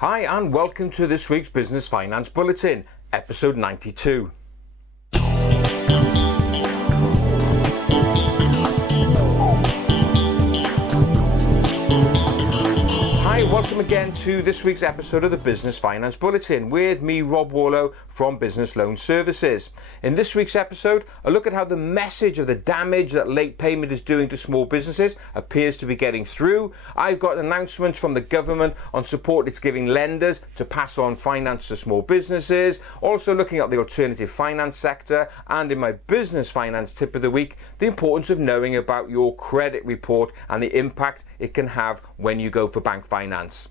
Hi and welcome to this week's Business Finance Bulletin, episode 92. Welcome again to this week's episode of the Business Finance Bulletin with me, Rob Warlow from Business Loan Services. In this week's episode, a look at how the message of the damage that late payment is doing to small businesses appears to be getting through. I've got announcements from the government on support it's giving lenders to pass on finance to small businesses, also looking at the alternative finance sector, and in my business finance tip of the week, the importance of knowing about your credit report and the impact it can have when you go for bank finance.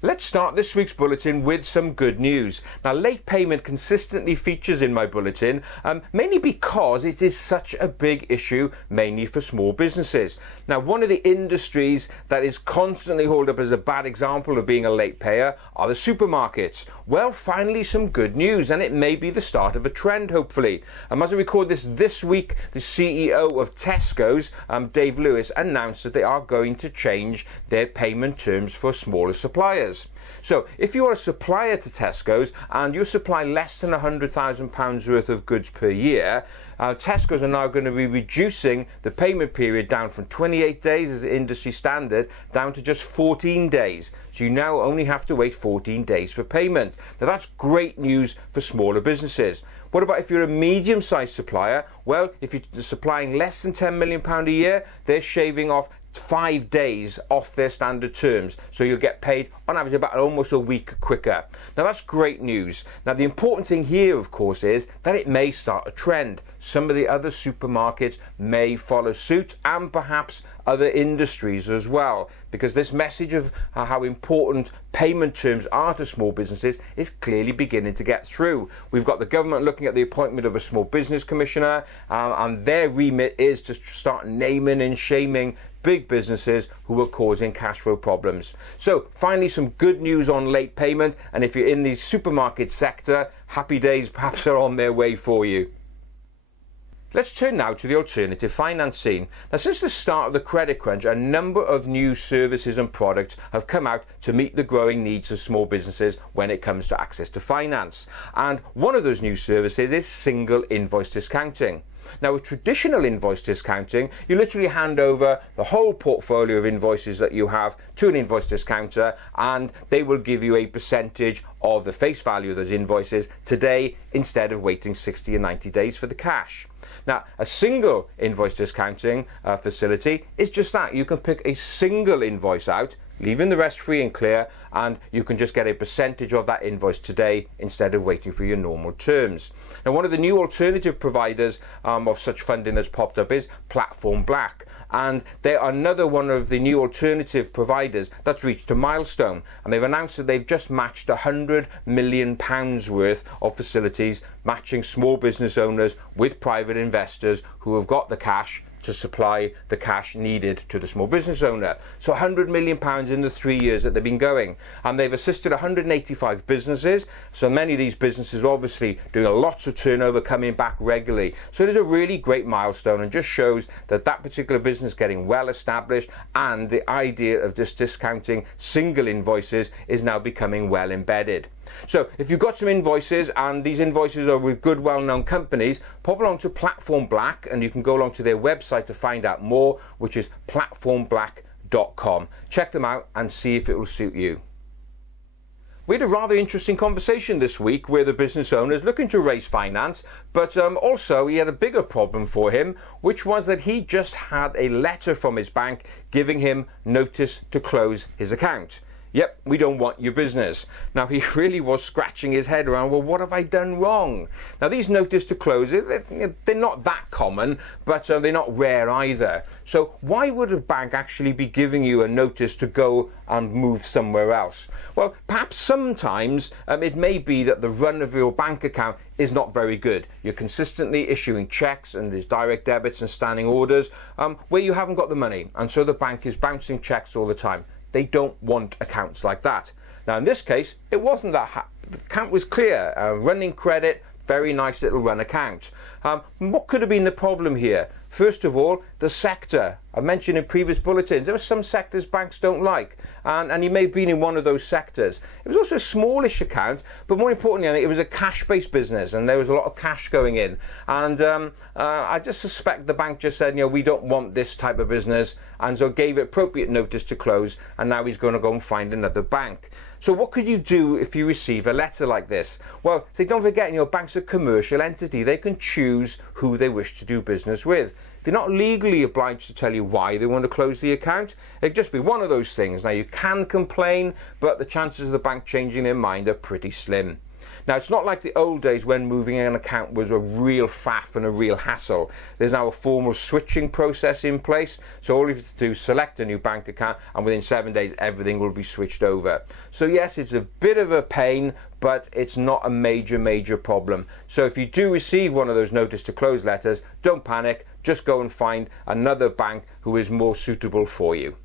Let's start this week's bulletin with some good news. Now, late payment consistently features in my bulletin, mainly because it is such a big issue, mainly for small businesses. Now, one of the industries that is constantly held up as a bad example of being a late payer are the supermarkets. Well, finally some good news, and it may be the start of a trend, hopefully. As I record this week, the CEO of Tescos, Dave Lewis, announced that they are going to change their payment terms for smaller suppliers. So if you are a supplier to Tesco's and you supply less than £100,000 worth of goods per year, Tesco's are now going to be reducing the payment period down from 28 days as industry standard down to just 14 days. So you now only have to wait 14 days for payment. Now that's great news for smaller businesses. What about if you're a medium-sized supplier? Well, if you're supplying less than £10 million a year, they're shaving off 5 days off their standard terms, so you'll get paid on average about almost a week quicker. Now that's great news. Now the important thing here, of course, is that it may start a trend. Some of the other supermarkets may follow suit, and perhaps other industries as well, because this message of how important payment terms are to small businesses is clearly beginning to get through. We've got the government looking at the appointment of a small business commissioner, and their remit is to start naming and shaming big businesses who are causing cash flow problems. So finally some good news on late payment, and if you're in the supermarket sector, happy days perhaps are on their way for you. Let's turn now to the alternative finance scene. Now, since the start of the credit crunch, a number of new services and products have come out to meet the growing needs of small businesses when it comes to access to finance. And one of those new services is single invoice discounting. Now, with traditional invoice discounting, you literally hand over the whole portfolio of invoices that you have to an invoice discounter, and they will give you a percentage of the face value of those invoices today instead of waiting 60 or 90 days for the cash. Now, a single invoice discounting facility is just that. You can pick a single invoice out, leaving the rest free and clear, and you can just get a percentage of that invoice today instead of waiting for your normal terms. Now, one of the new alternative providers of such funding that's popped up is Platform Black, and they're another one of the new alternative providers that's reached a milestone, and they've announced that they've just matched £100 million worth of facilities, matching small business owners with private investors who have got the cash to supply the cash needed to the small business owner. So £100 million in the 3 years that they've been going. And they've assisted 185 businesses. So many of these businesses obviously doing lots of turnover, coming back regularly. So it is a really great milestone and just shows that that particular business is getting well established, and the idea of just discounting single invoices is now becoming well embedded. So if you've got some invoices and these invoices are with good well-known companies, pop along to Platform Black and you can go along to their website to find out more, which is platformblack.com. Check them out and see if it will suit you. We had a rather interesting conversation this week with a business owner looking to raise finance, but also he had a bigger problem for him, which was that he just had a letter from his bank giving him notice to close his account. Yep, we don't want your business. Now, he really was scratching his head around, well, what have I done wrong? Now, these notice to close, they're not that common, but they're not rare either. So why would a bank actually be giving you a notice to go and move somewhere else? Well, perhaps sometimes it may be that the run of your bank account is not very good. You're consistently issuing checks and there's direct debits and standing orders where you haven't got the money, and so the bank is bouncing checks all the time. They don't want accounts like that. Now, in this case, it wasn't that. The account was clear, running credit, very nice little run account. What could have been the problem here? First of all, the sector. I mentioned in previous bulletins, there are some sectors banks don't like, and he may have been in one of those sectors. It was also a smallish account, but more importantly, I think it was a cash-based business, and there was a lot of cash going in. And I just suspect the bank just said, we don't want this type of business, and so gave it appropriate notice to close, and now he's going to go and find another bank. So what could you do if you receive a letter like this? Well, don't forget, bank's a commercial entity. They can choose who they wish to do business with. They're not legally obliged to tell you why they want to close the account. It'd just be one of those things. Now, you can complain, but the chances of the bank changing their mind are pretty slim. Now, it's not like the old days when moving an account was a real faff and a real hassle. There's now a formal switching process in place, so all you have to do is select a new bank account, and within 7 days everything will be switched over. So yes, it's a bit of a pain, but it's not a major problem. So if you do receive one of those notice to close letters, don't panic, just go and find another bank who is more suitable for you.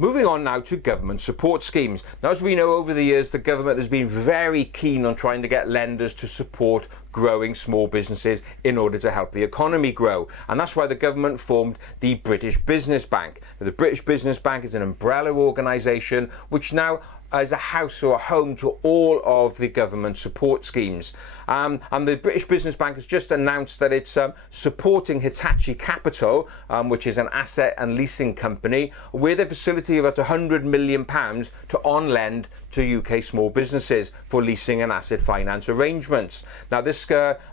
Moving on now to government support schemes. Now, as we know, over the years, the government has been very keen on trying to get lenders to support growing small businesses in order to help the economy grow. And that's why the government formed the British Business Bank. The British Business Bank is an umbrella organisation which now is a house or a home to all of the government support schemes. And the British Business Bank has just announced that it's supporting Hitachi Capital, which is an asset and leasing company, with a facility of up to £100 million to on-lend to UK small businesses for leasing and asset finance arrangements. Now, this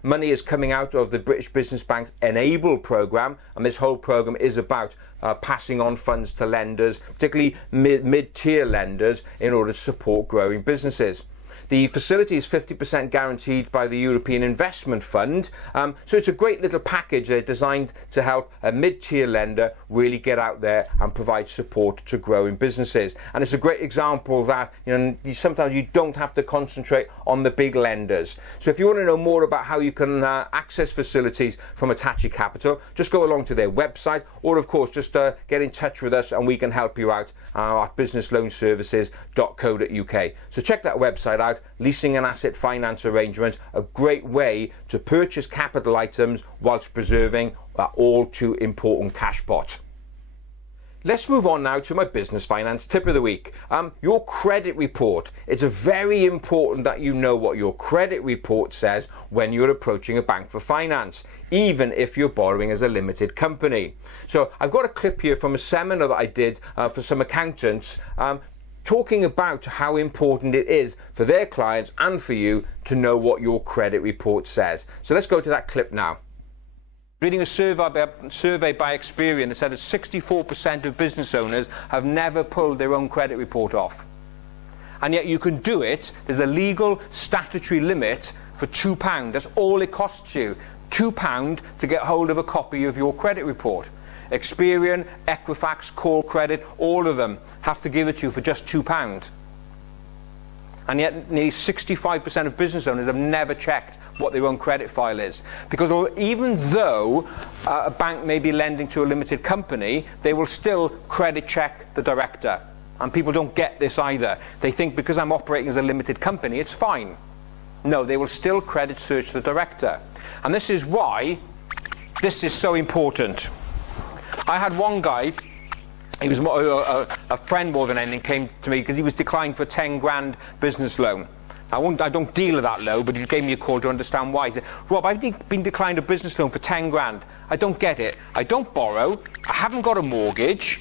money is coming out of the British Business Bank's Enable programme, and this whole programme is about passing on funds to lenders, particularly mid-tier lenders, in order to support growing businesses. The facility is 50% guaranteed by the European Investment Fund, so it's a great little package designed to help a mid-tier lender really get out there and provide support to growing businesses. And it's a great example that sometimes you don't have to concentrate on the big lenders. So if you want to know more about how you can access facilities from Hitachi Capital, just go along to their website, or of course just get in touch with us and we can help you out at businessloanservices.co.uk. So check that website out. Leasing and asset finance arrangements, a great way to purchase capital items whilst preserving that all too important cash pot. Let's move on now to my business finance tip of the week. Your credit report. It's very important that you know what your credit report says when you're approaching a bank for finance, even if you're borrowing as a limited company. So I've got a clip here from a seminar that I did for some accountants, talking about how important it is for their clients and for you to know what your credit report says. So let's go to that clip now. Reading a survey by Experian that said that 64% of business owners have never pulled their own credit report off. And yet you can do it. There's a legal statutory limit for £2. That's all it costs you. £2 to get hold of a copy of your credit report. Experian, Equifax, Call Credit, all of them have to give it to you for just £2. And yet nearly 65% of business owners have never checked what their own credit file is. Because even though a bank may be lending to a limited company, they will still credit check the director. And people don't get this either. They think because I'm operating as a limited company, it's fine. No, they will still credit search the director. And this is why this is so important. I had one guy, he was a friend more than anything, came to me because he was declined for a 10 grand business loan. I don't deal at that low, but he gave me a call to understand why. He said, Rob, I've been declined a business loan for 10 grand. I don't get it. I don't borrow. I haven't got a mortgage.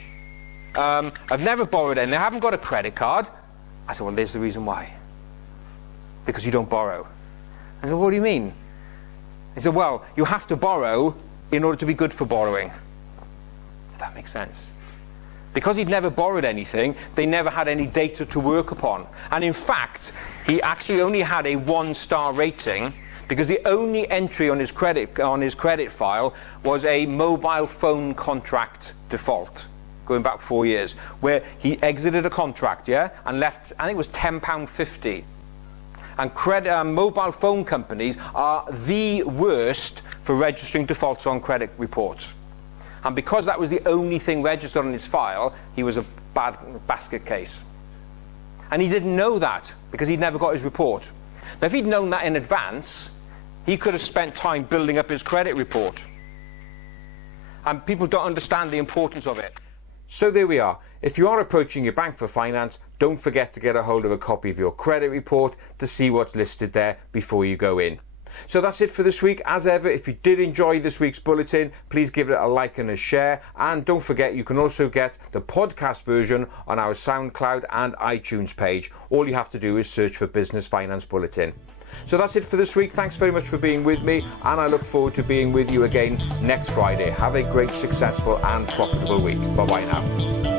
I've never borrowed anything. I haven't got a credit card. I said, well, there's the reason why. Because you don't borrow. I said, what do you mean? He said, well, you have to borrow in order to be good for borrowing. That makes sense. Because he'd never borrowed anything, they never had any data to work upon. And in fact, he actually only had a 1-star rating because the only entry on his credit file was a mobile phone contract default, going back 4 years, where he exited a contract, and left, I think it was £10.50. And mobile phone companies are the worst for registering defaults on credit reports. And because that was the only thing registered on his file, he was a bad basket case. And he didn't know that because he'd never got his report. Now, if he'd known that in advance, he could have spent time building up his credit report. and people don't understand the importance of it. So there we are. If you are approaching your bank for finance, don't forget to get a hold of a copy of your credit report to see what's listed there before you go in. So that's it for this week. As ever, if you did enjoy this week's bulletin, please give it a like and a share. And don't forget, you can also get the podcast version on our SoundCloud and iTunes page. All you have to do is search for Business Finance Bulletin. So that's it for this week. Thanks very much for being with me, and I look forward to being with you again next Friday. Have a great, successful and profitable week. Bye-bye now.